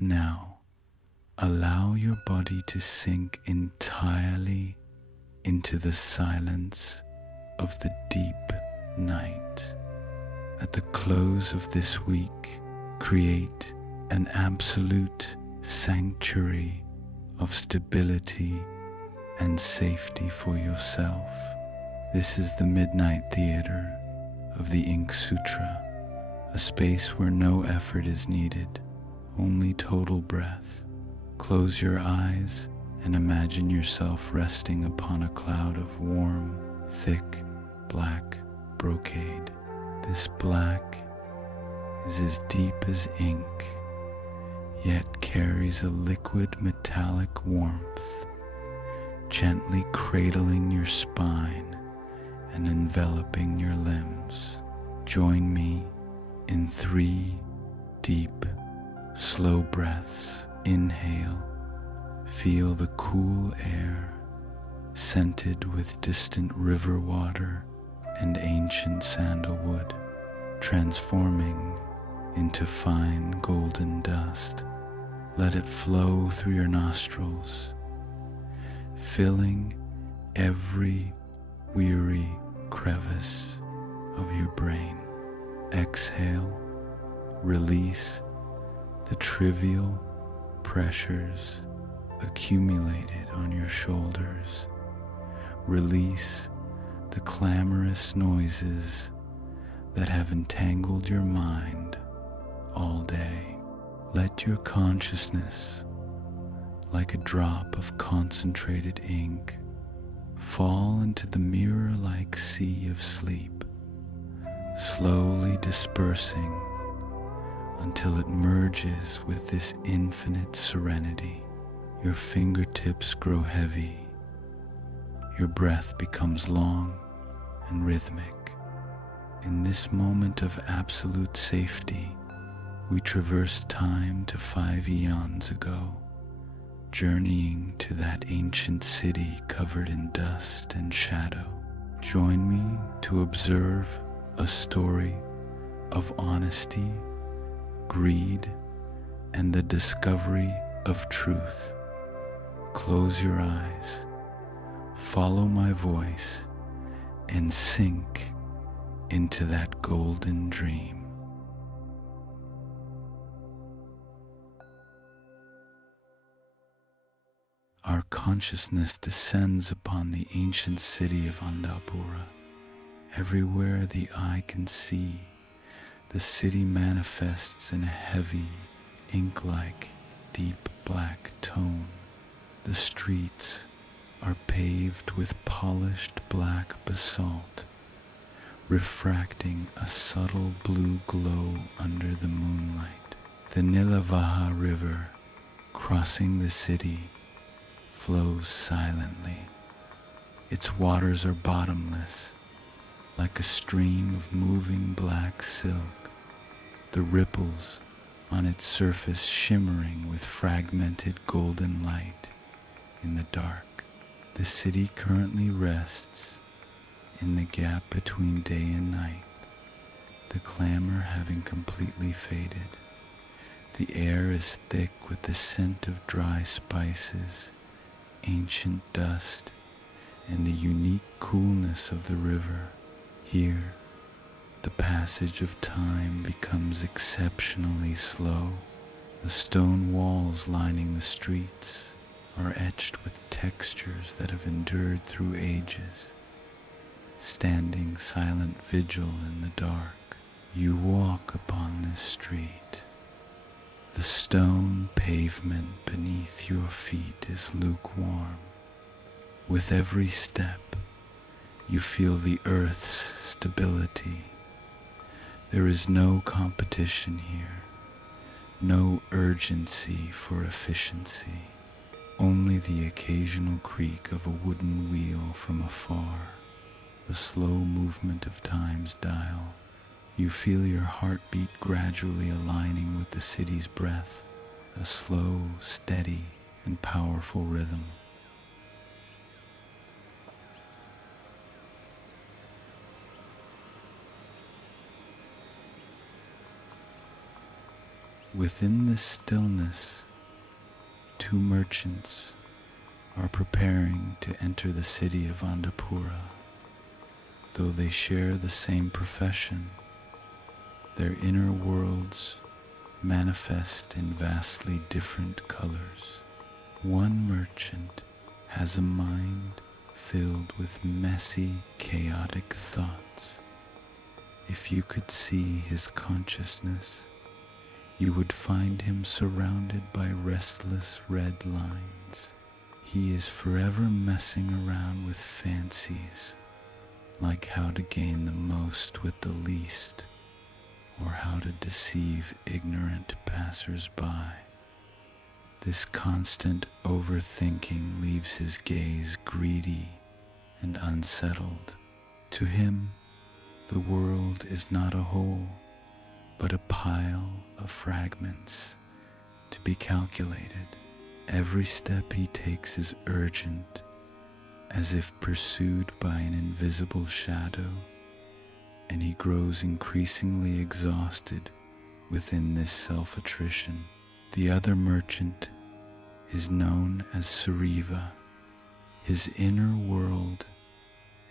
Now, allow your body to sink entirely into the silence of the deep night. At the close of this week, create an absolute sanctuary of stability and safety for yourself. This is the Midnight Theater of the Ink Sutra, a space where no effort is needed, only total breath. Close your eyes and imagine yourself resting upon a cloud of warm, thick, black brocade. This black is as deep as ink, yet carries a liquid metallic warmth, gently cradling your spine and enveloping your limbs. Join me in 3 deep, slow breaths. Inhale, feel the cool air, scented with distant river water and ancient sandalwood, transforming into fine golden dust. Let it flow through your nostrils, filling every weary crevice of your brain. Exhale, release the trivial pressures accumulated on your shoulders. Release the clamorous noises that have entangled your mind all day. Let your consciousness, like a drop of concentrated ink, fall into the mirror-like sea of sleep, slowly dispersing until it merges with this infinite serenity. Your fingertips grow heavy, your breath becomes long and rhythmic. In this moment of absolute safety, we traverse time to 5 eons ago, journeying to that ancient city covered in dust and shadow. Join me to observe a story of honesty, greed, and the discovery of truth. Close your eyes, follow my voice, and sink into that golden dream. Our consciousness descends upon the ancient city of Andapura. Everywhere the eye can see, the city manifests in a heavy, ink-like, deep black tone. The streets are paved with polished black basalt, refracting a subtle blue glow under the moonlight. The Nilavaha River, crossing the city, flows silently. Its waters are bottomless, like a stream of moving black silk, the ripples on its surface shimmering with fragmented golden light in the dark. The city currently rests in the gap between day and night, the clamor having completely faded. The air is thick with the scent of dry spices, ancient dust, and the unique coolness of the river. Here, the passage of time becomes exceptionally slow. The stone walls lining the streets are etched with textures that have endured through ages. Standing silent vigil in the dark, you walk upon this street. The stone pavement beneath your feet is lukewarm. With every step, you feel the earth's stability. There is no competition here, no urgency for efficiency, only the occasional creak of a wooden wheel from afar, the slow movement of time's dial. You feel your heartbeat gradually aligning with the city's breath, a slow, steady, and powerful rhythm. Within this stillness, two merchants are preparing to enter the city of Andapura. Though they share the same profession, their inner worlds manifest in vastly different colors. One merchant has a mind filled with messy, chaotic thoughts. If you could see his consciousness, you would find him surrounded by restless red lines. He is forever messing around with fancies, like how to gain the most with the least, or how to deceive ignorant passers-by. This constant overthinking leaves his gaze greedy and unsettled. To him, the world is not a whole, but a pile of fragments to be calculated. Every step he takes is urgent, as if pursued by an invisible shadow, and he grows increasingly exhausted within this self-attrition. The other merchant is known as Sariva. His inner world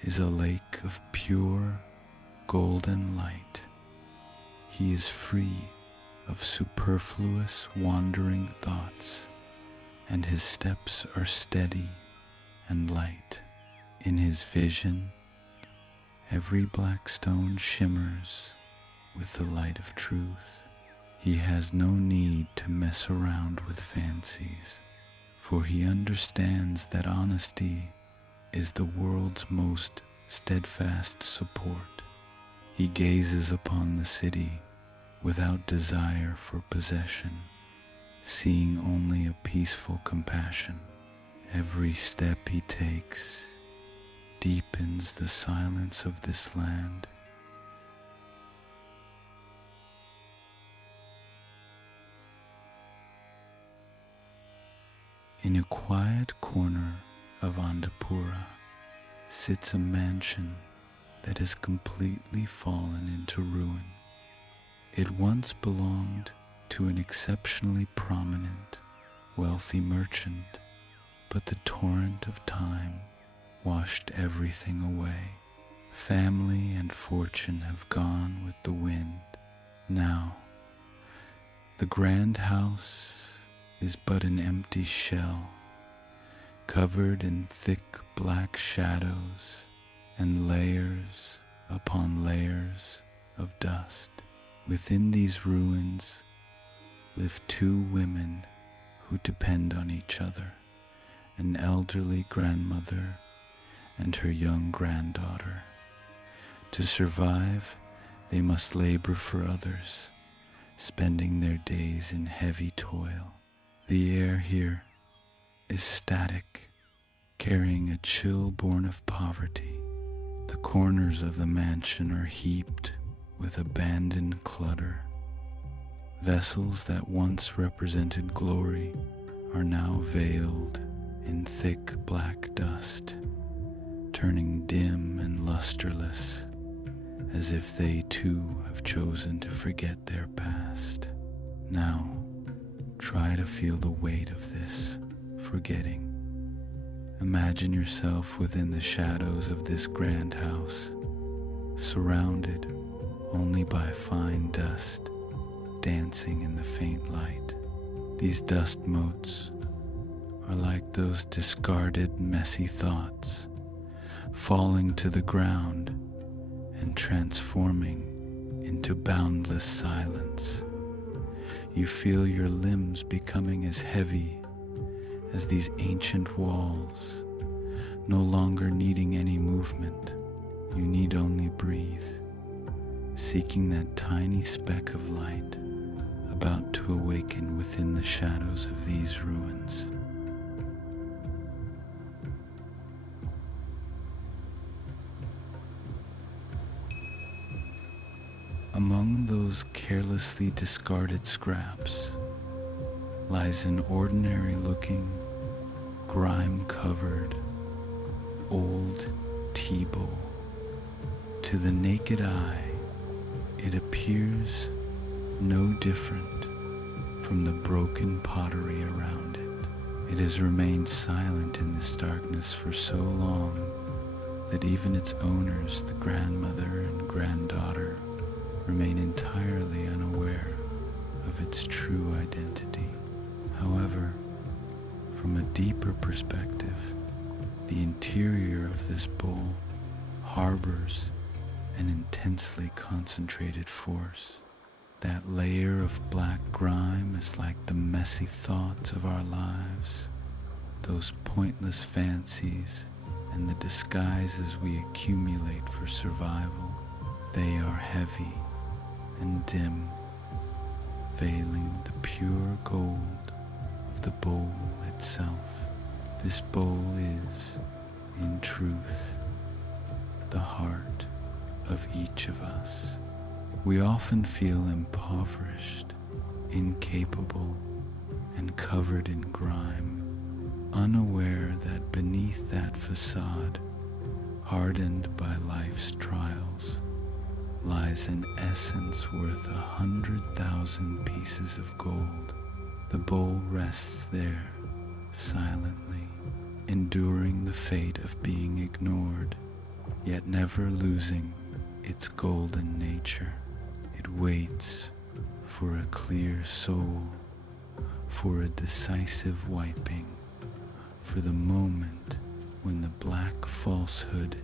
is a lake of pure, golden light. He is free of superfluous, wandering thoughts, and his steps are steady and light. In his vision, every black stone shimmers with the light of truth. He has no need to mess around with fancies, for he understands that honesty is the world's most steadfast support. He gazes upon the city without desire for possession, seeing only a peaceful compassion. Every step he takes deepens the silence of this land. In a quiet corner of Andapura sits a mansion that has completely fallen into ruin. It once belonged to an exceptionally prominent, wealthy merchant, but the torrent of time washed everything away. Family and fortune have gone with the wind. Now, the grand house is but an empty shell, covered in thick black shadows and layers upon layers of dust. Within these ruins live two women who depend on each other, an elderly grandmother and her young granddaughter. To survive, they must labor for others, spending their days in heavy toil. The air here is static, carrying a chill born of poverty. The corners of the mansion are heaped with abandoned clutter. Vessels that once represented glory are now veiled in thick black dust, turning dim and lusterless, as if they too have chosen to forget their past. Now, try to feel the weight of this forgetting. Imagine yourself within the shadows of this grand house, surrounded only by fine dust dancing in the faint light. These dust motes are like those discarded, messy thoughts, falling to the ground and transforming into boundless silence. You feel your limbs becoming as heavy as these ancient walls, no longer needing any movement. You need only breathe, seeking that tiny speck of light about to awaken within the shadows of these ruins. Among those carelessly discarded scraps lies an ordinary-looking, grime-covered, old tea bowl. To the naked eye, it appears no different from the broken pottery around it. It has remained silent in this darkness for so long that even its owners, the grandmother and granddaughter, remain entirely unaware of its true identity. However, from a deeper perspective, the interior of this bowl harbors an intensely concentrated force. That layer of black grime is like the messy thoughts of our lives, those pointless fancies and the disguises we accumulate for survival. They are heavy and dim, veiling the pure gold of the bowl itself. This bowl is, in truth, the heart of each of us. We often feel impoverished, incapable, and covered in grime, unaware that beneath that facade, hardened by life's trials, lies an essence worth 100,000 pieces of gold. The bowl rests there, silently, enduring the fate of being ignored, yet never losing its golden nature. It waits for a clear soul, for a decisive wiping, for the moment when the black falsehood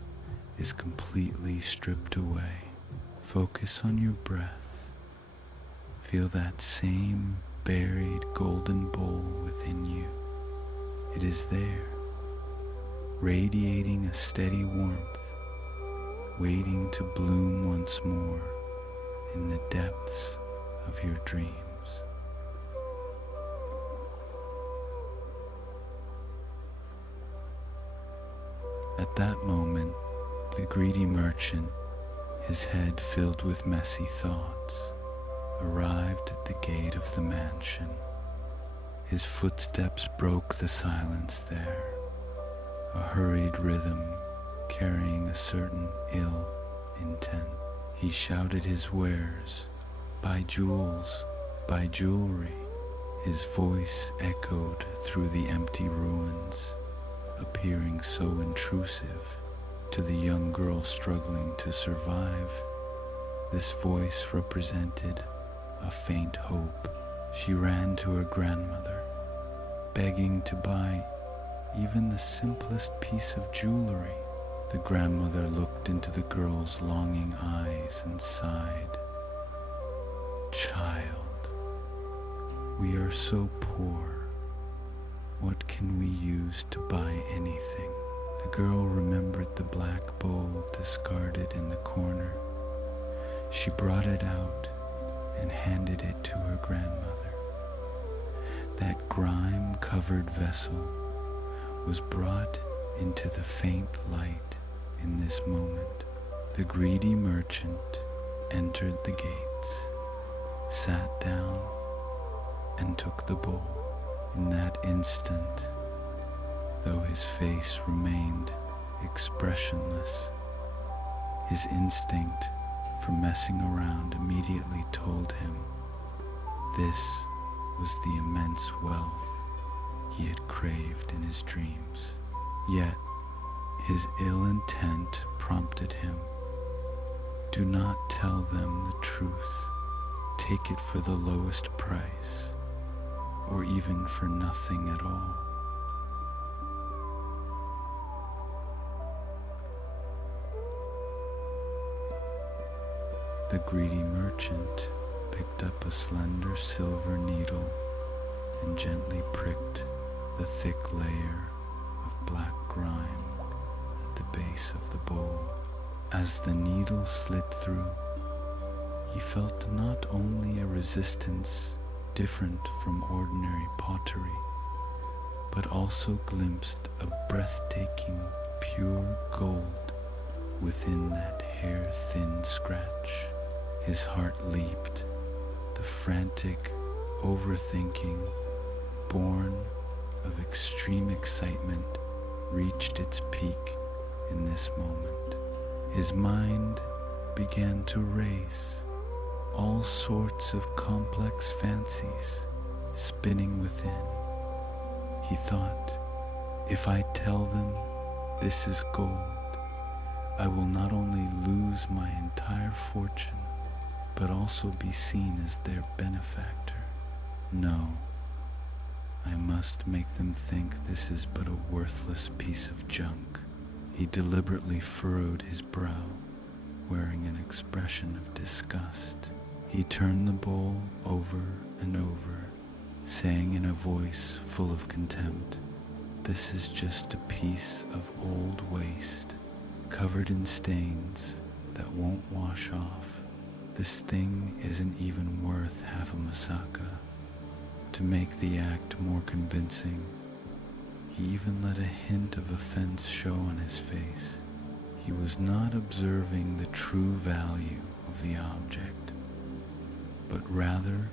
is completely stripped away. Focus on your breath. Feel that same buried golden bowl within you. It is there, radiating a steady warmth, waiting to bloom once more in the depths of your dreams. At that moment, the greedy merchant, his head filled with messy thoughts, arrived at the gate of the mansion. His footsteps broke the silence there, a hurried rhythm carrying a certain ill intent. He shouted his wares, "Buy jewels, buy jewelry." His voice echoed through the empty ruins, appearing so intrusive to the young girl struggling to survive. This voice represented a faint hope. She ran to her grandmother, begging to buy even the simplest piece of jewelry. The grandmother looked into the girl's longing eyes and sighed. "Child, we are so poor. What can we use to buy anything?" The girl remembered the black bowl discarded in the corner. She brought it out and handed it to her grandmother. That grime-covered vessel was brought into the faint light. In this moment, the greedy merchant entered the gates, sat down, and took the bowl. In that instant, though his face remained expressionless, his instinct for messing around immediately told him this was the immense wealth he had craved in his dreams. Yet, his ill intent prompted him. "Do not tell them the truth. Take it for the lowest price, or even for nothing at all." The greedy merchant picked up a slender silver needle and gently pricked the thick layer of black grime at the base of the bowl. As the needle slid through, he felt not only a resistance different from ordinary pottery, but also glimpsed a breathtaking pure gold within that hair-thin scratch. His heart leaped. The frantic overthinking, born of extreme excitement, reached its peak in this moment. His mind began to race, all sorts of complex fancies spinning within. He thought, if I tell them this is gold, I will not only lose my entire fortune, but also be seen as their benefactor. No, I must make them think this is but a worthless piece of junk. He deliberately furrowed his brow, wearing an expression of disgust. He turned the bowl over and over, saying in a voice full of contempt, "This is just a piece of old waste, covered in stains that won't wash off. This thing isn't even worth half a masaka." To make the act more convincing, he even let a hint of offense show on his face. He was not observing the true value of the object, but rather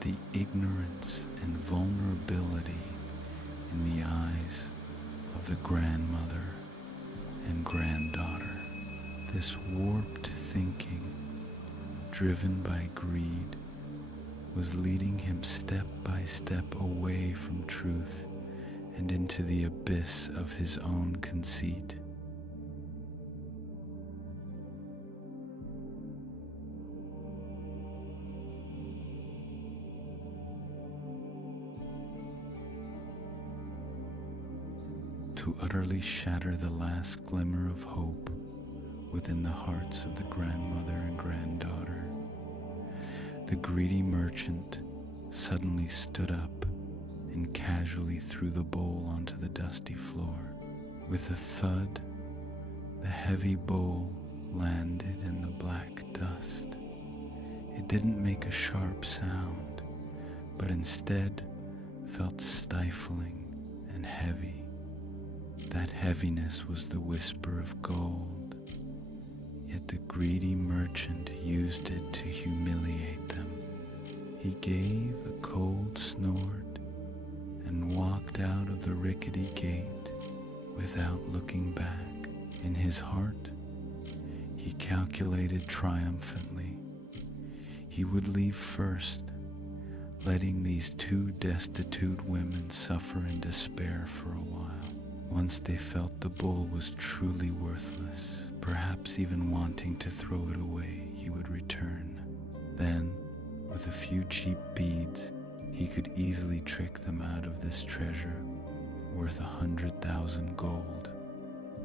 the ignorance and vulnerability in the eyes of the grandmother and granddaughter. This warped thinking, driven by greed, was leading him step by step away from truth and into the abyss of his own conceit. To utterly shatter the last glimmer of hope within the hearts of the grandmother and granddaughter, the greedy merchant suddenly stood up and casually threw the bowl onto the dusty floor. With a thud, the heavy bowl landed in the black dust. It didn't make a sharp sound, but instead felt stifling and heavy. That heaviness was the whisper of gold, yet the greedy merchant used it to humiliate them. He gave a cold snort and walked out of the rickety gate without looking back. In his heart, he calculated triumphantly. He would leave first, letting these two destitute women suffer in despair for a while. Once they felt the bowl was truly worthless, perhaps even wanting to throw it away, he would return. Then, with a few cheap beads, he could easily trick them out of this treasure, worth 100,000 gold.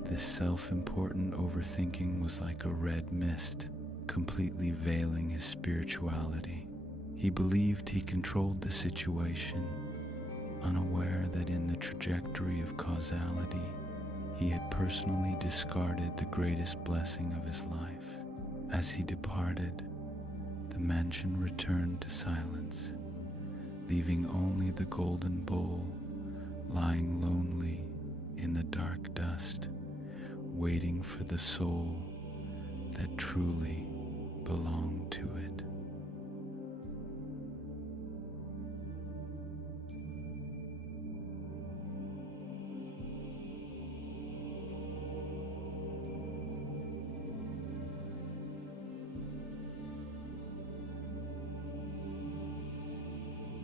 This self-important overthinking was like a red mist, completely veiling his spirituality. He believed he controlled the situation, unaware that in the trajectory of causality, he had personally discarded the greatest blessing of his life. As he departed, the mansion returned to silence, leaving only the golden bowl lying lonely in the dark dust, waiting for the soul that truly belonged to it.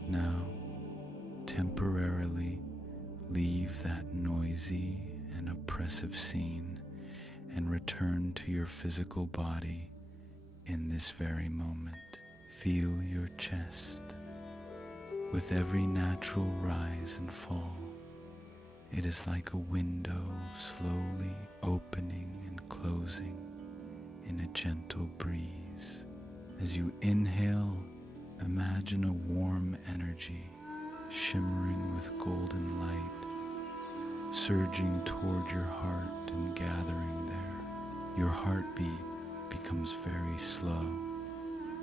Now, temporarily leave that noisy and oppressive scene and return to your physical body in this very moment. Feel your chest. With every natural rise and fall, it is like a window slowly opening and closing in a gentle breeze. As you inhale, imagine a warm energy shimmering with golden light, surging toward your heart and gathering there. Your heartbeat becomes very slow,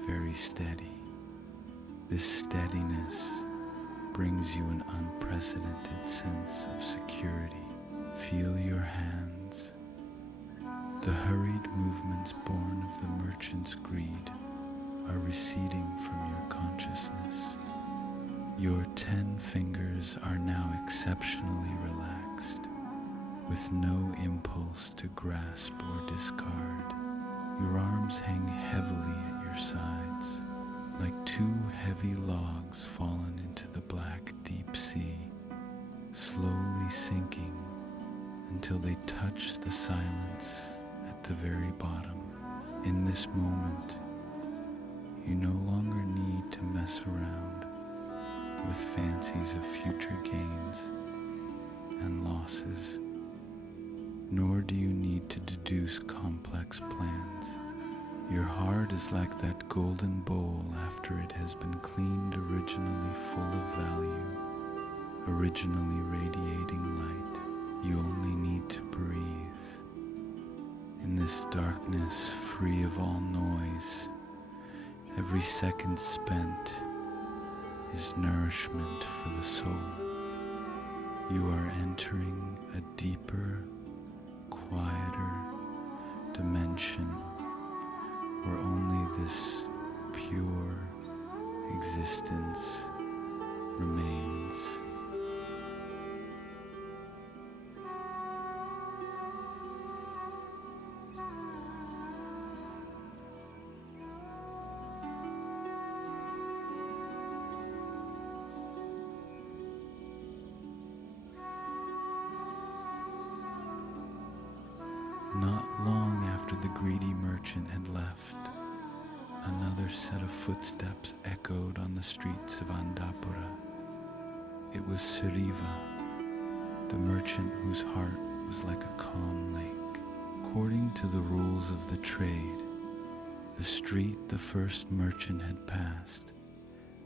very steady. This steadiness brings you an unprecedented sense of security. Feel your hands. The hurried movements born of the merchant's greed are receding from your consciousness. Your 10 fingers are now exceptionally relaxed, with no impulse to grasp or discard. Your arms hang heavily at your sides, like two heavy logs fallen into the black deep sea, slowly sinking until they touch the silence at the very bottom. In this moment, you no longer need to mess around with fancies of future gains and losses, nor do you need to deduce complex plans. Your heart is like that golden bowl after it has been cleaned, originally full of value, originally radiating light. You only need to breathe. In this darkness, free of all noise, every second spent is nourishment for the soul. You are entering a deeper, quieter dimension where only this pure existence remains. Not long after the greedy merchant had left, another set of footsteps echoed on the streets of Andapura. It was Suriva, the merchant whose heart was like a calm lake. According to the rules of the trade, the street the first merchant had passed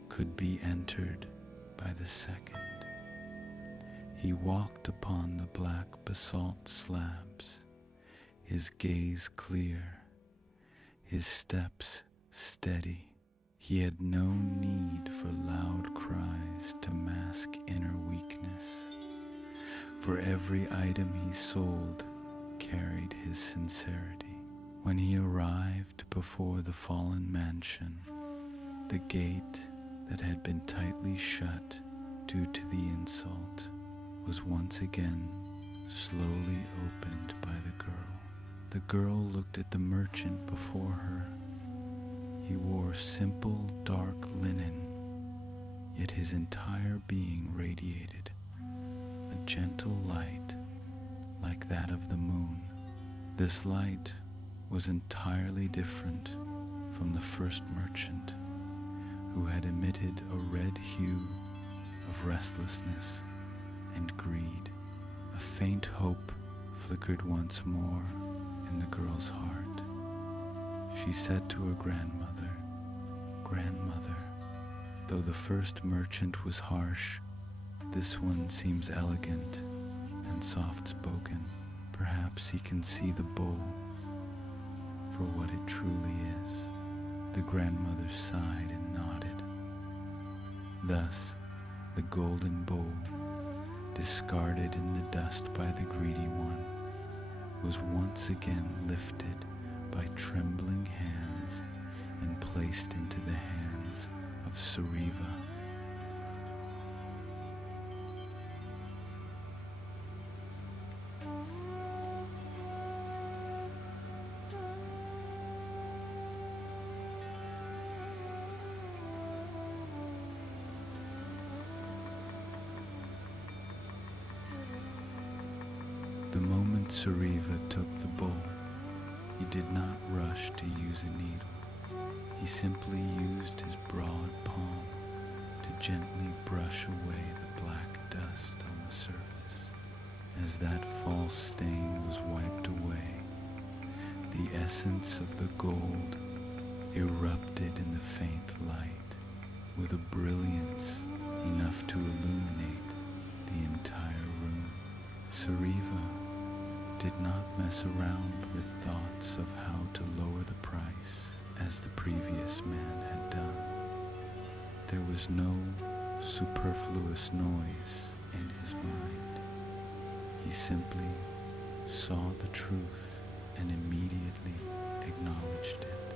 could be entered by the second. He walked upon the black basalt slabs, his gaze clear, his steps steady. He had no need for loud cries to mask inner weakness, for every item he sold carried his sincerity. When he arrived before the fallen mansion, the gate that had been tightly shut due to the insult was once again slowly opened by the girl. The girl looked at the merchant before her. He wore simple, dark linen, yet his entire being radiated a gentle light like that of the moon. This light was entirely different from the first merchant, who had emitted a red hue of restlessness and greed. A faint hope flickered once more in the girl's heart. She said to her grandmother, "Grandmother, though the first merchant was harsh, this one seems elegant and soft-spoken. Perhaps he can see the bowl for what it truly is." The grandmother sighed and nodded. Thus, the golden bowl, discarded in the dust by the greedy one, was once again lifted by trembling hands and placed into the hands of Suriva. The moment Suriva took the bowl, he did not rush to use a needle. He simply used his broad palm to gently brush away the black dust on the surface. As that false stain was wiped away, the essence of the gold erupted in the faint light with a brilliance enough to illuminate the entire room. Suriva did not mess around with thoughts of how to lower the price as the previous man had done. There was no superfluous noise in his mind. He simply saw the truth and immediately acknowledged it.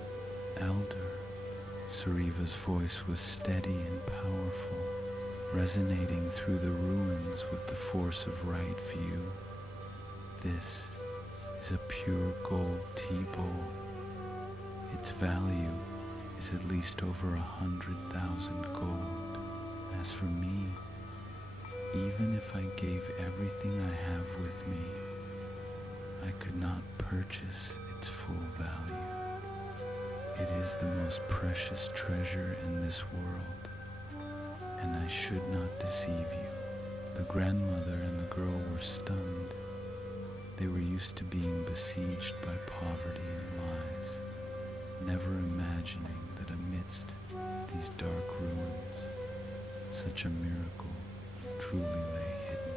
"Elder," Suriva's voice was steady and powerful, resonating through the ruins with the force of right view. "This is a pure gold tea bowl. Its value is at least over 100,000 gold. As for me, even if I gave everything I have with me, I could not purchase its full value. It is the most precious treasure in this world, and I should not deceive you. The grandmother and the girl were stunned. They were used to being besieged by poverty and lies, never imagining that amidst these dark ruins, such a miracle truly lay hidden.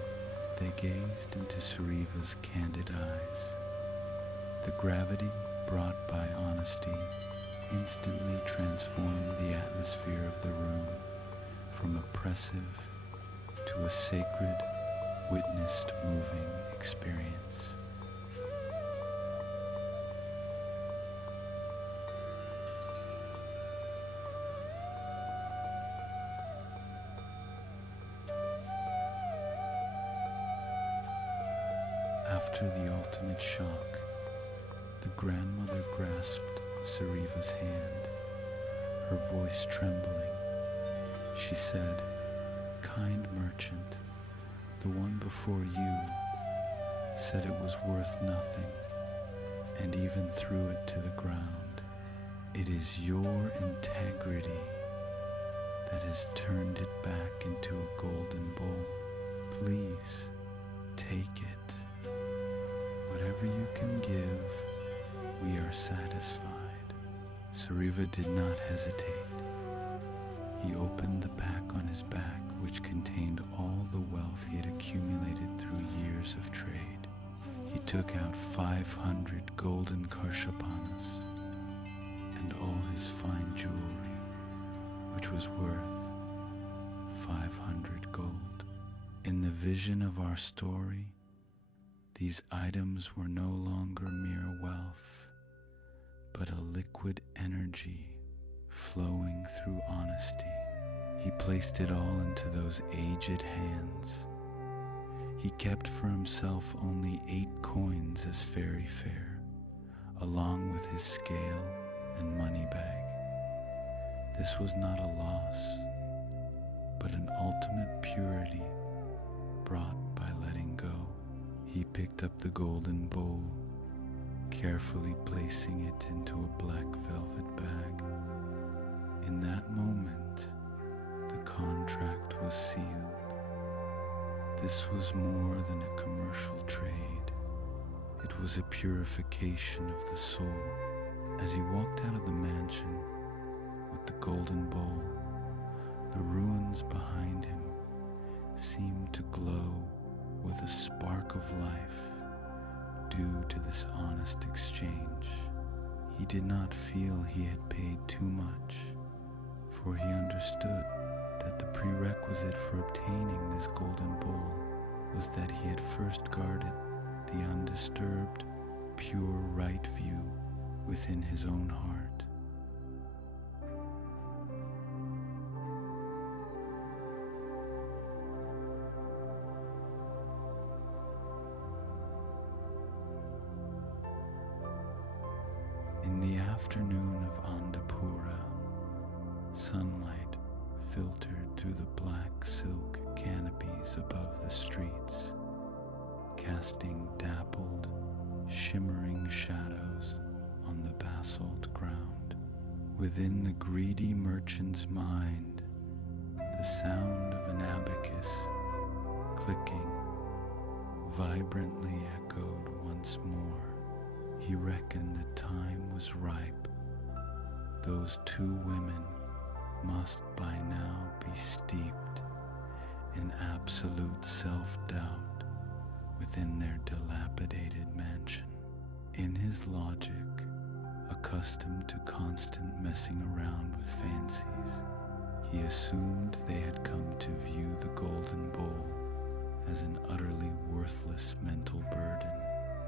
They gazed into Sariva's candid eyes. The gravity brought by honesty instantly transformed the atmosphere of the room from oppressive to a sacred, witnessed moving experience. After the ultimate shock, the grandmother grasped Sariva's hand, her voice trembling. She said, "Kind merchant, the one before you said it was worth nothing and even threw it to the ground. It is your integrity that has turned it back into a golden bowl. Please, take it. Whatever you can give, we are satisfied." Sariva did not hesitate. He opened the pack on his back, which contained all the wealth he had accumulated through years of trade. He took out 500 golden karshapanas and all his fine jewelry, which was worth 500 gold. In the vision of our story, these items were no longer mere wealth, but a liquid energy flowing through honesty. He placed it all into those aged hands. He kept for himself only 8 coins as fairy fare, along with his scale and money bag. This was not a loss, but an ultimate purity brought by letting go. He picked up the golden bowl, carefully placing it into a black velvet bag. In that moment, the contract was sealed. This was more than a commercial trade. It was a purification of the soul. As he walked out of the mansion with the golden bowl, the ruins behind him seemed to glow with a spark of life due to this honest exchange. He did not feel he had paid too much, for he understood that the prerequisite for obtaining this golden bowl was that he had first guarded the undisturbed, pure right view within his own heart. In the afternoon of Andapura, sunlight filtered through the black silk canopies above the streets, casting dappled, shimmering shadows on the basalt ground. Within the greedy merchant's mind, the sound of an abacus clicking vibrantly echoed once more. He reckoned the time was ripe. Those 2 women must by now be steeped in absolute self-doubt within their dilapidated mansion. In his logic, accustomed to constant messing around with fancies, he assumed they had come to view the golden bowl as an utterly worthless mental burden.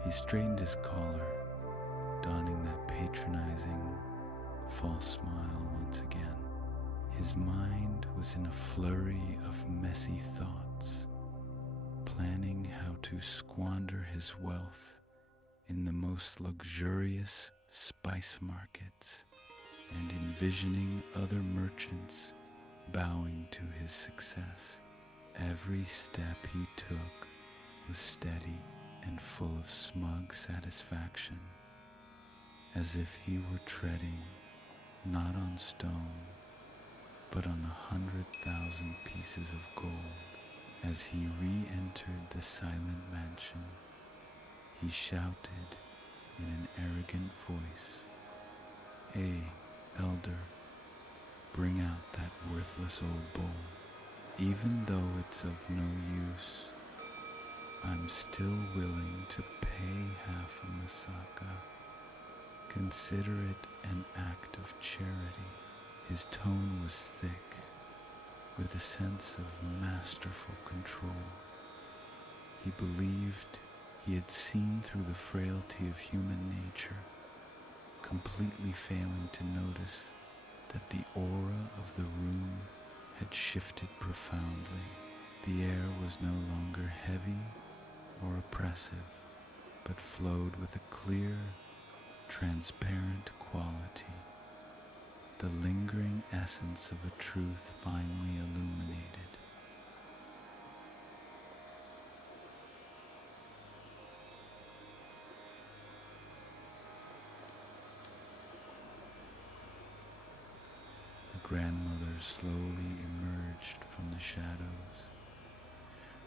He straightened his collar, donning that patronizing, false smile once again. His mind was in a flurry of messy thoughts, planning how to squander his wealth in the most luxurious spice markets and envisioning other merchants bowing to his success. Every step he took was steady and full of smug satisfaction, as if he were treading not on stone, but on 100,000 pieces of gold. As he re-entered the silent mansion, he shouted in an arrogant voice, "Hey, elder, bring out that worthless old bowl. Even though it's of no use, I'm still willing to pay half a masaka. Consider it an act of charity." His tone was thick, with a sense of masterful control. He believed he had seen through the frailty of human nature, completely failing to notice that the aura of the room had shifted profoundly. The air was no longer heavy or oppressive, but flowed with a clear, transparent quality, the lingering essence of a truth finely illuminated. The grandmother slowly emerged from the shadows,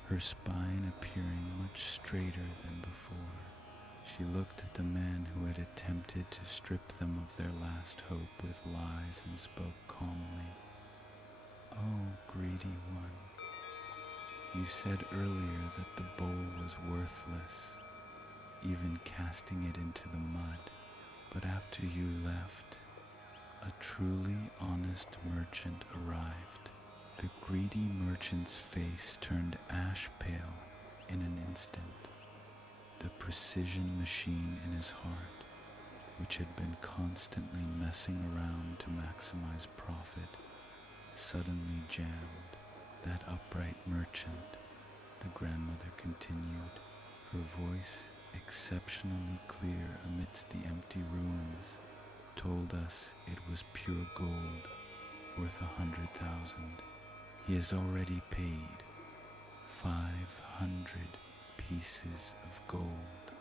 her spine appearing much straighter than before. She looked at the man who had attempted to strip them of their last hope with lies and spoke calmly. "Oh, greedy one, you said earlier that the bowl was worthless, even casting it into the mud. But after you left, a truly honest merchant arrived." The greedy merchant's face turned ash pale in an instant. The precision machine in his heart, which had been constantly messing around to maximize profit, suddenly jammed. "That upright merchant," the grandmother continued, her voice exceptionally clear amidst the empty ruins, "told us it was pure gold, worth 100,000. He has already paid 500 pieces of gold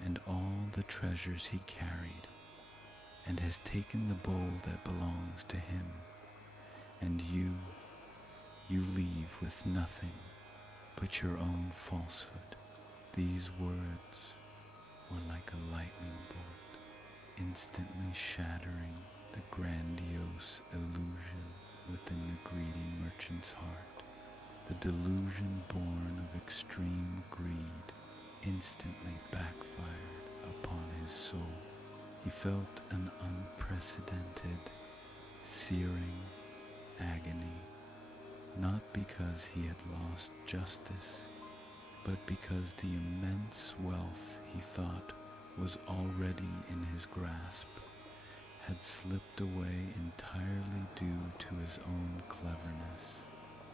and all the treasures he carried, and has taken the bowl that belongs to him, and you leave with nothing but your own falsehood." These words were like a lightning bolt, instantly shattering the grandiose illusion within the greedy merchant's heart. The delusion born of extreme greed instantly backfired upon his soul. He felt an unprecedented, searing agony, not because he had lost justice, but because the immense wealth he thought was already in his grasp had slipped away entirely due to his own cleverness.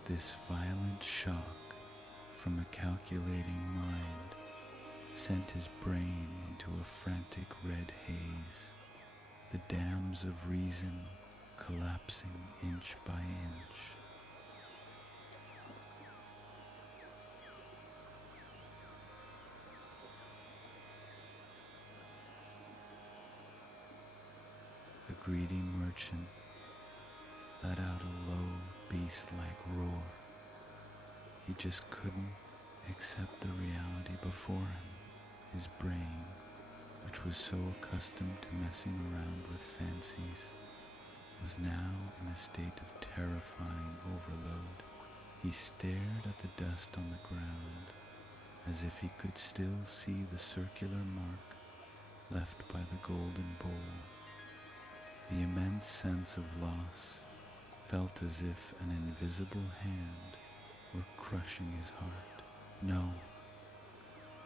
This violent shock from a calculating mind sent his brain into a frantic red haze, the dams of reason collapsing inch by inch. The greedy merchant let out a low, beast-like roar. He just couldn't accept the reality before him. His brain, which was so accustomed to messing around with fancies, was now in a state of terrifying overload. He stared at the dust on the ground as if he could still see the circular mark left by the golden bowl. The immense sense of loss felt as if an invisible hand were crushing his heart. No,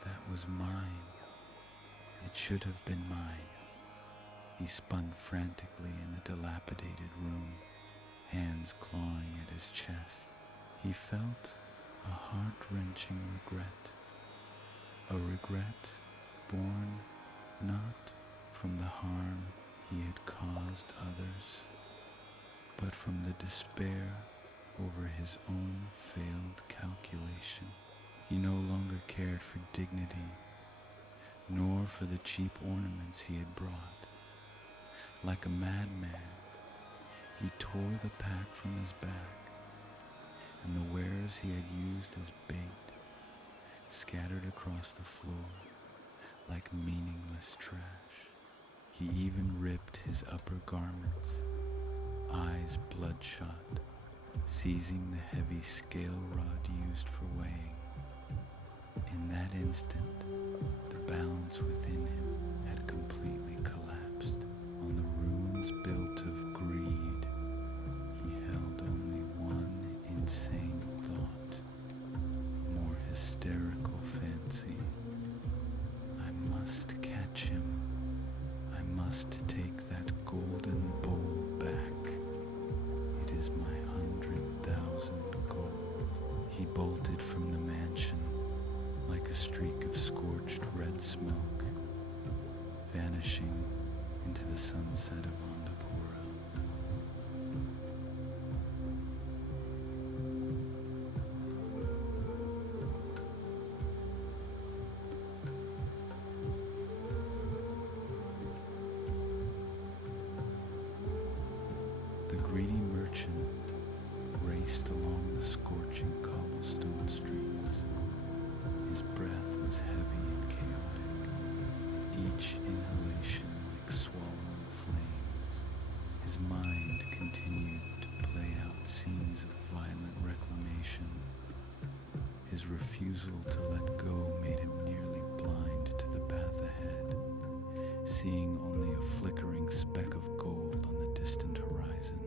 that was mine. It should have been mine. He spun frantically in the dilapidated room, hands clawing at his chest. He felt a heart-wrenching regret, a regret born not from the harm he had caused others, but from the despair over his own failed calculation. He no longer cared for dignity, nor for the cheap ornaments he had brought. Like a madman, he tore the pack from his back, and the wares he had used as bait scattered across the floor like meaningless trash. He even ripped his upper garments, eyes bloodshot, seizing the heavy scale rod used for weighing. In that instant, the balance within him had completely collapsed. On the ruins built of greed, he held only one insane thought, a more hysterical fancy. I must catch him. I must take that golden bowl back. It is my 100,000 gold. He bolted from the mansion like a streak of scorched red smoke, vanishing into the sunset of Andapura. The greedy merchant raced along the scorching cobblestone streets. His breath was heavy and chaotic, each inhalation like swallowing flames. His mind continued to play out scenes of violent reclamation. His refusal to let go made him nearly blind to the path ahead, seeing only a flickering speck of gold on the distant horizon.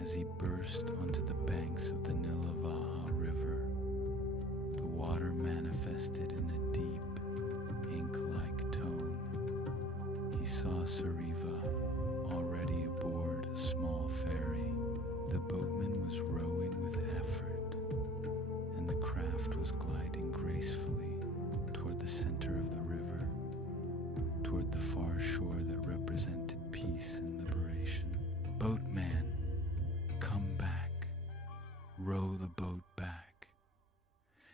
As he burst onto the banks of the Nilavaha River, the water manifested in a deep, ink-like tone. He saw Sariva already aboard a small ferry. The boatman was rowing with effort, and the craft was gliding gracefully toward the center of the river, toward the far shore that represented peace and liberation. Boatman, come back. Row the boat back.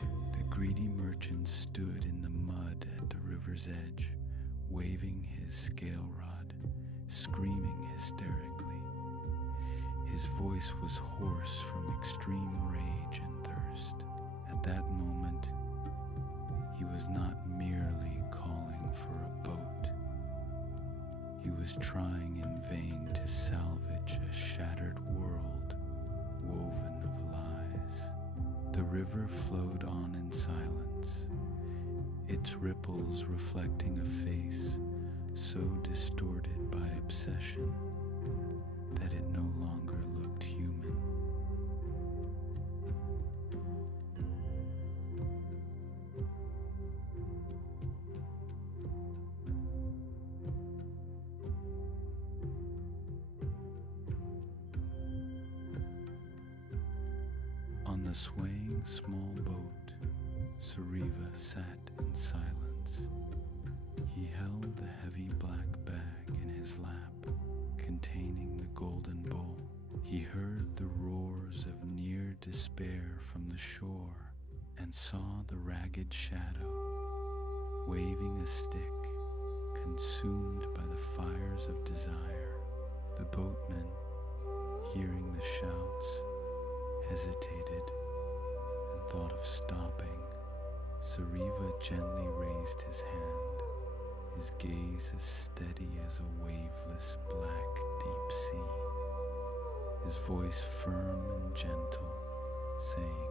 The greedy merchant stood in the mud at the river's edge, waving his scale rod, screaming hysterically. His voice was hoarse from extreme rage and thirst. At that moment, he was not merely calling for a boat. He was trying in vain to salvage a shattered world woven of lies. The river flowed on in silence, its ripples reflecting a face so distorted by obsession that it no longer looked human. On the swaying small boat, Sariva sat in silence. He held the heavy black bag in his lap, containing the golden bowl. He heard the roars of near despair from the shore and saw the ragged shadow, waving a stick, consumed by the fires of desire. The boatman, hearing the shouts, hesitated and thought of stopping. Sariva gently raised his hand, his gaze as steady as a waveless black deep sea, his voice firm and gentle, saying,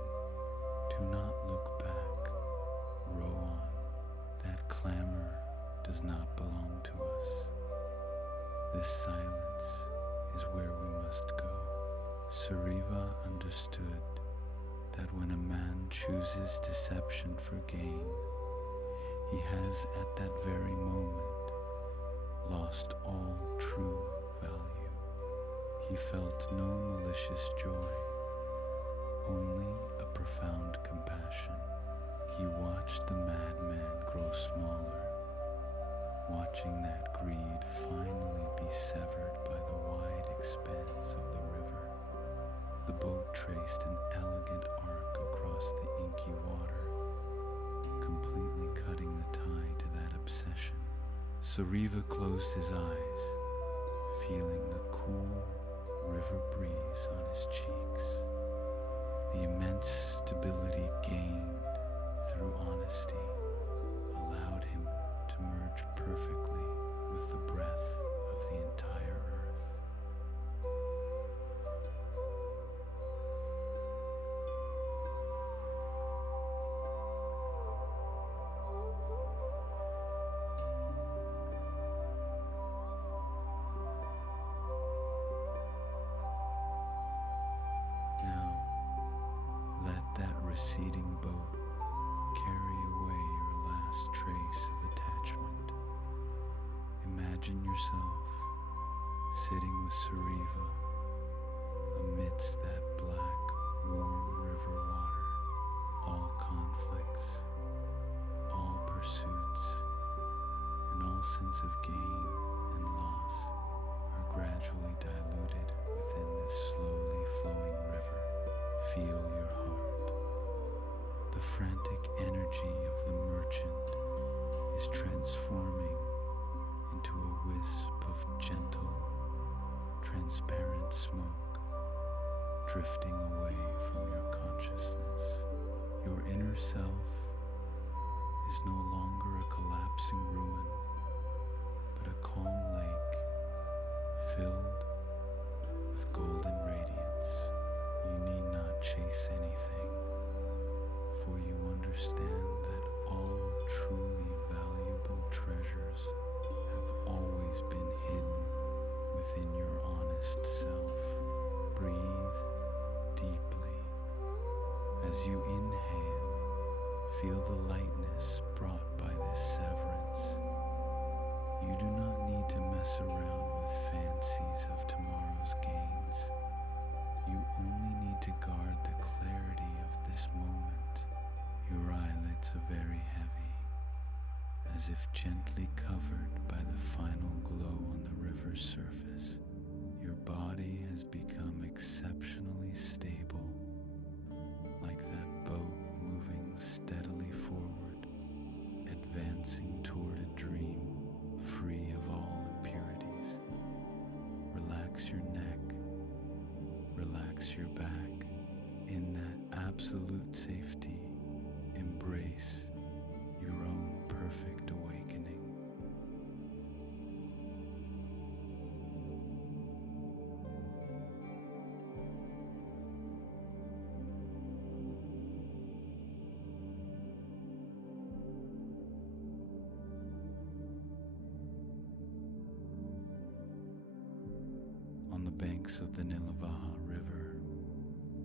"Do not look back, row on. That clamor does not belong to us. This silence is where we must go." Sariva understood that when a man chooses deception for gain, he has at that very moment lost all true value. He felt no malicious joy, only a profound compassion. He watched the madman grow smaller, watching that greed finally be severed by the wide expanse of the river. The boat traced an elegant arc across the inky water, completely cutting the tie to that obsession. Sariva closed his eyes, feeling the cool river breeze on his cheeks. The immense stability gained through honesty allowed him to merge perfectly with the breath of the entire earth. Now, let that receding boat carry away your last trace of attachment. Imagine yourself sitting with Sariva amidst that black, warm river water. All conflicts, all pursuits, and all sense of gain and loss are gradually diluted within this slowly flowing river. Feel your heart. The frantic energy of the merchant is transforming into a wisp of gentle, transparent smoke, drifting away from your consciousness. Your inner self is no longer a collapsing ruin, but a calm lake filled with golden radiance. You need not chase anything, for you understand that all truly valuable treasures have always been hidden within your honest self. Breathe deeply. As you inhale, feel the lightness brought by this severance. You do not need to mess around with fancies of tomorrow's gains. You only need to guard the clarity of this moment. Your eyelids are very heavy, as if gently covered by the final glow on the river's surface. Your body has become exceptionally stable, like that boat moving steadily forward, advancing toward a dream free of all impurities. Relax your neck, relax your back. In that absolute safety, embrace your own perfect awakening. On the banks of the Nilavaha River,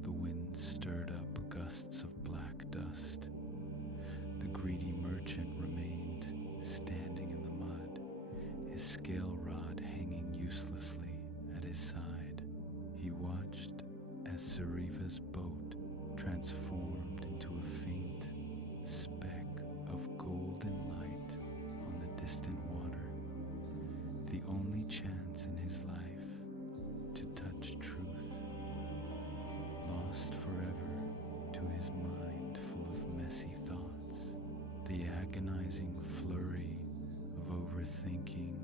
the wind stirred up gusts of black dust. The greedy merchant remained standing in the mud, his scale rod hanging uselessly at his side. He watched as Sariva's boat transformed into a faint speck of golden light on the distant water, the only chance in his life to touch truth, lost forever to his mind full of messy thoughts. The agonizing flurry of overthinking,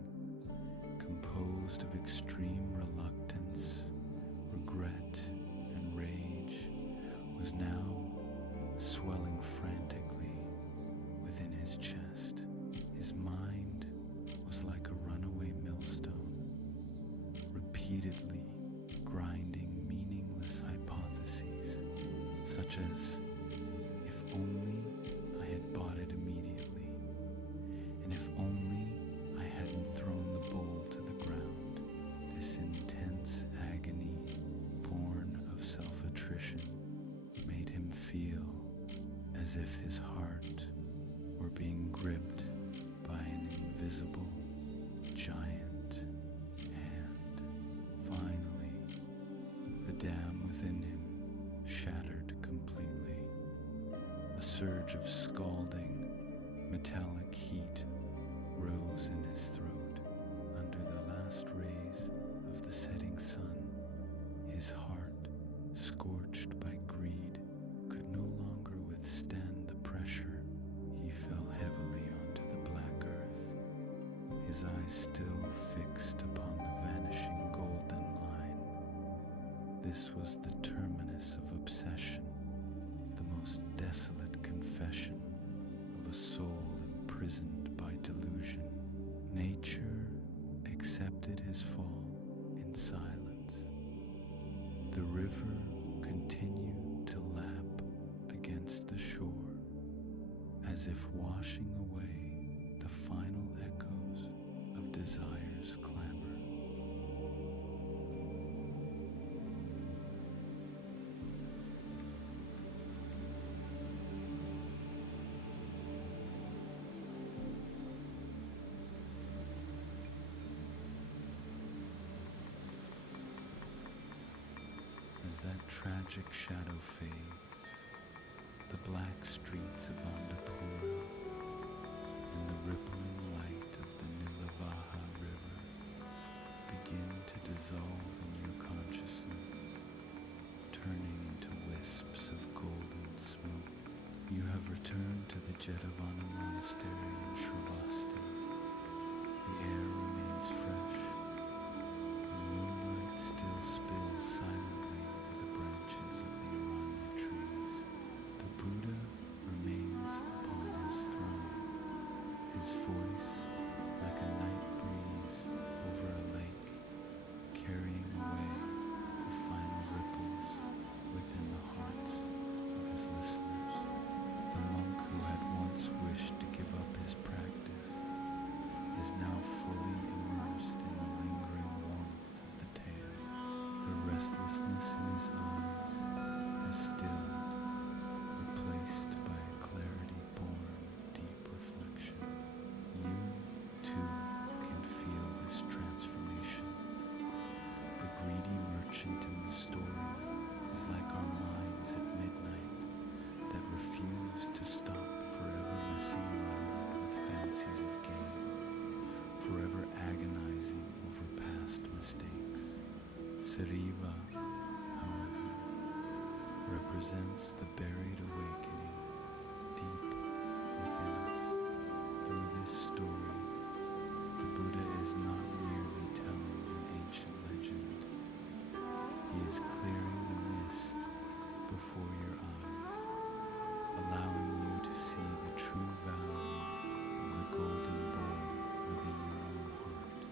composed of extreme reluctance, regret, and rage, was now swelling frantically within his chest. His mind was like a runaway millstone, repeatedly grinding meaningless hypotheses, such as, if only I had bought it immediately, and if only I hadn't thrown the bowl to the ground. This intense agony, born of self-attrition, made him feel as if his heart were being gripped by an invisible giant hand. Finally, the dam within him shattered completely. A surge of scalding, metallic heat rose in his throat. Under the last rays of the setting sun, his heart, scorched by greed, could no longer withstand the pressure. He fell heavily onto the black earth, his eyes still fixed upon the vanishing golden line. This was the terminus of obsession, the most desolate confession of a soul imprisoned by delusion. Nature accepted his fall in silence. The river continued to lap against the shore, as if washing away the final echoes of desire's clamor. As that tragic shadow fades, the black streets of Andapura and the rippling light of the Nilavaha River begin to dissolve in your consciousness, turning into wisps of golden smoke. You have returned to the Jetavana Monastery in Shravasti. The air remains fresh, and moonlight still spills silently over the branches of the Aranya trees. The Buddha remains upon his throne, his voice like a night breeze over a lake, carrying away the final ripples within the hearts of his listeners. The monk who had once wished to give up his practice is now fully immersed in the lingering warmth of the tale. The restlessness in his eyes has stilled, replaced by a clarity born of deep reflection. You, too, can feel this transformation. The greedy merchant in the story is like our minds at midnight that refuse to stop forever messing around with fancies of gain, forever agonizing over past mistakes. Sariva, however, represents the buried awakening deep within us. Through this story, the Buddha is not merely telling an ancient legend. He is clearing the mist before your eyes, allowing you to see the true value of the golden bowl within your own heart.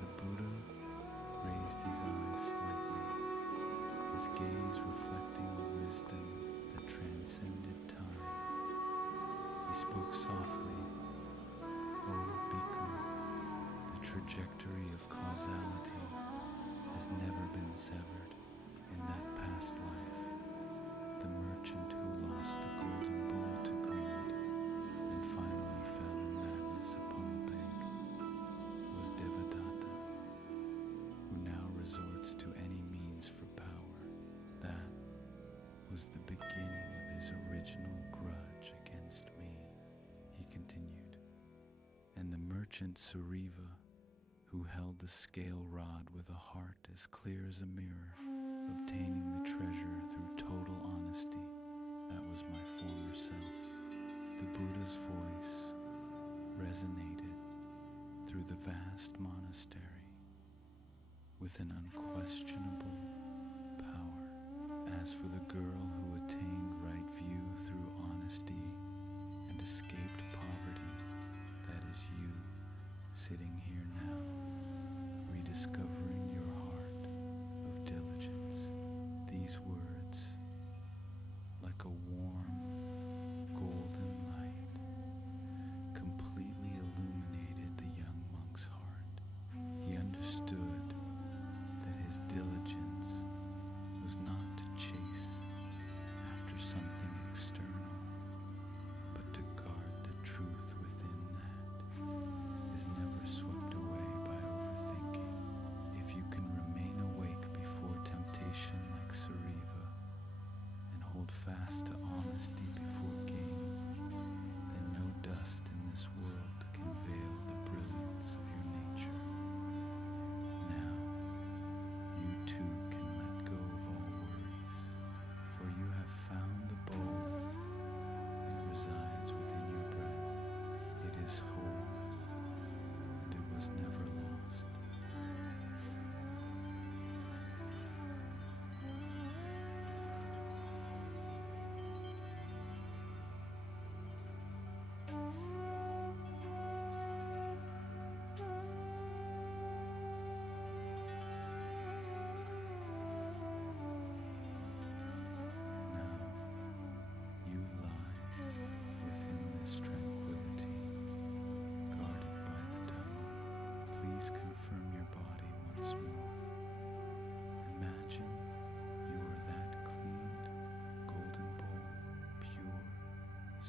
The Buddha raised his eyes slightly, his gaze reflecting a wisdom that transcended time. He spoke softly, "O Bhikkhu, the trajectory of causality has never been severed in that past life. The merchant who lost the golden bowl to greed and finally fell in madness upon the bank was Devadatta, who now resorts to any means for power. That was the beginning of his original grudge against me," he continued. And the merchant Suriva, who held the scale rod with a heart as clear as a mirror, obtaining the treasure through total honesty, that was my former self. The Buddha's voice resonated through the vast monastery with an unquestionable power. As for the girl who attained right view through honesty and escaped poverty, that is you, sitting here now, rediscovering your heart of diligence. These words, like a warm, golden light, completely illuminated the young monk's heart. He understood that his diligence was not to chase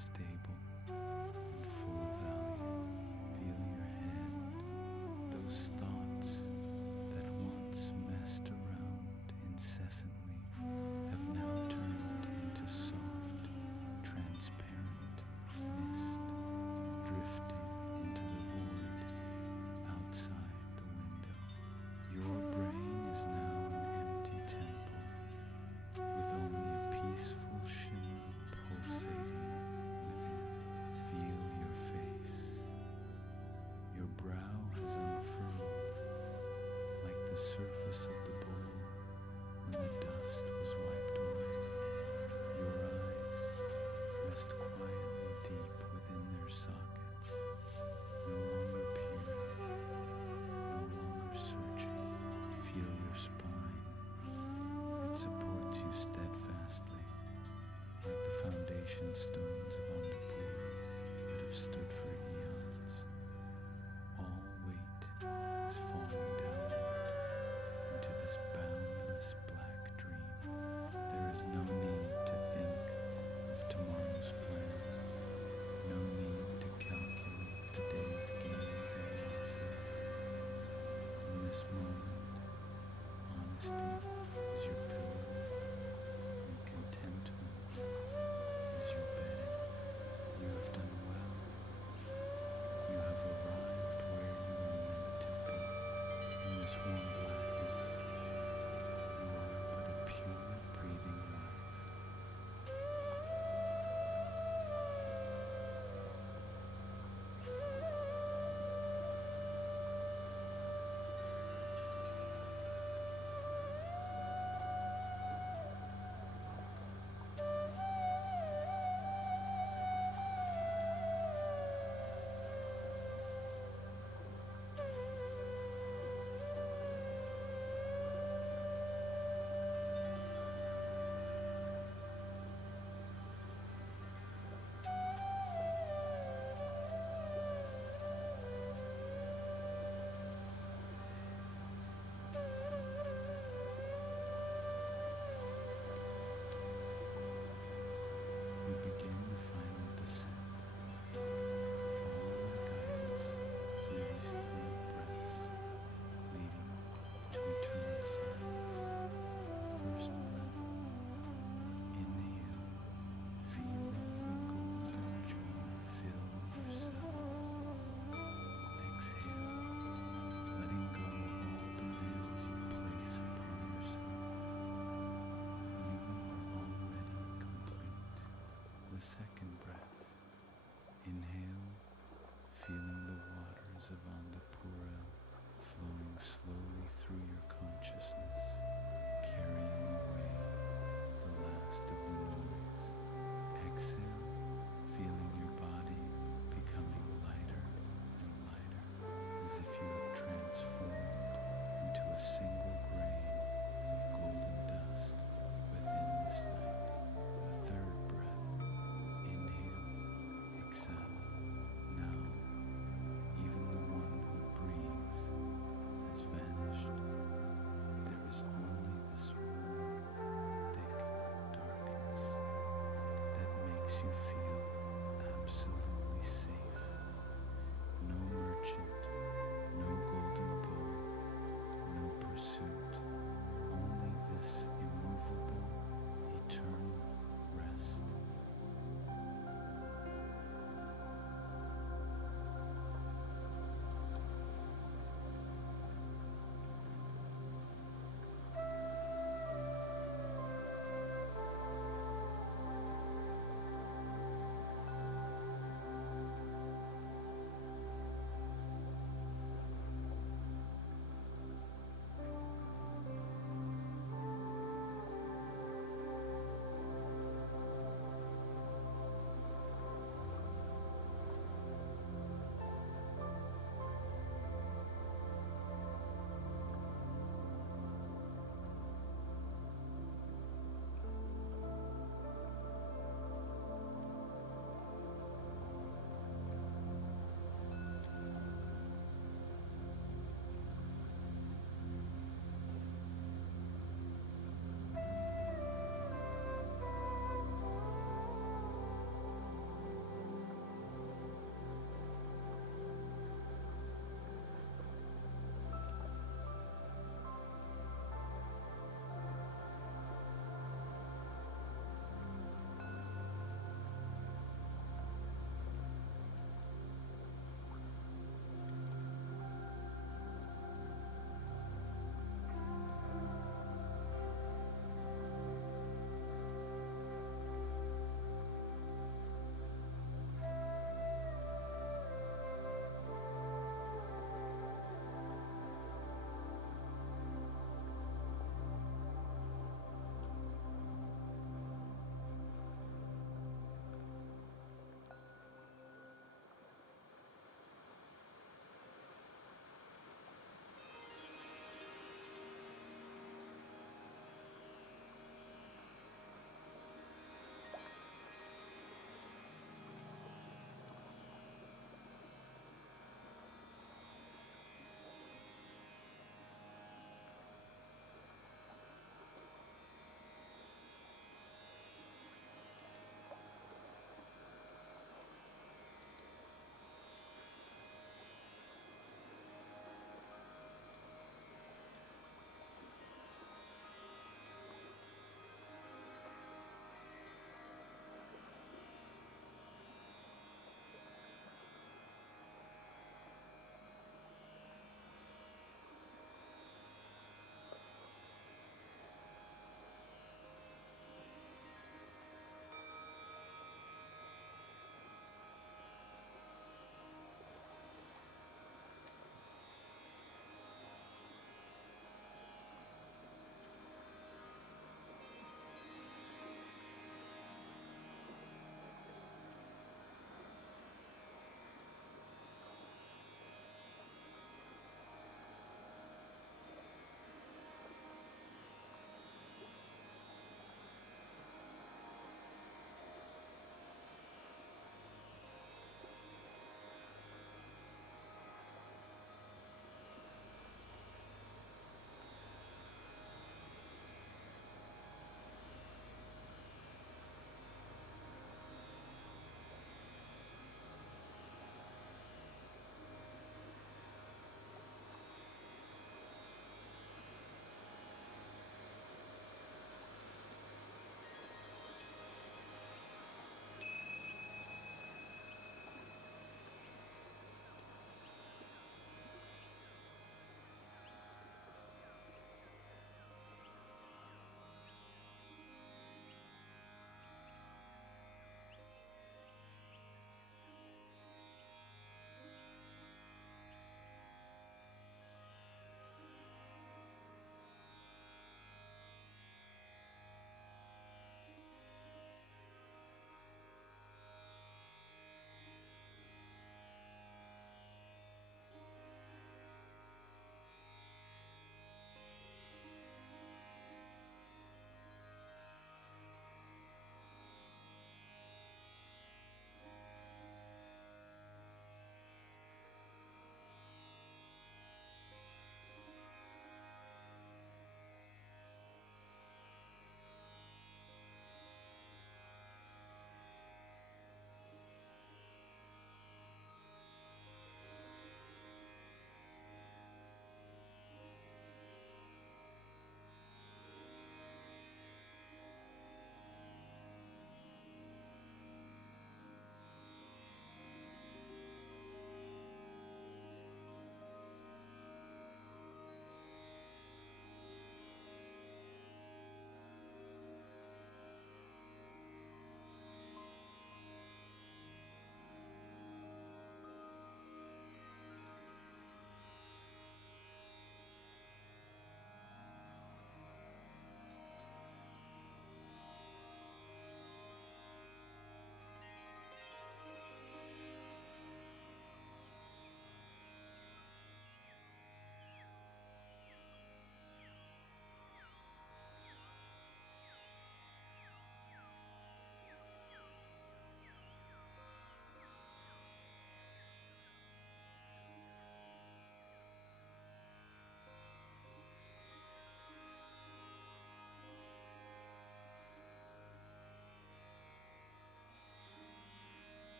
stable and full of value. Feel your head. Those thoughts that once messed around incessantly have now turned into soft, transparent mist drifting into the void outside the window. Your brain is now an empty temple with only a peaceful shimmer pulsating within. Feel your face. Your brow has unfurled like the surface of the bowl when the dust was wiped away. Your eyes rest quietly deep within their sockets, no longer peering, no longer searching. Feel your spine. It supports you steadfastly, like the foundation stones of Annapurna that have stood for eons. All weight is falling downward into this boundless black dream. There is no need to think of tomorrow's plans, no need to calculate the day's gains and losses. In this moment, honesty is your pillow and contentment is your bedding.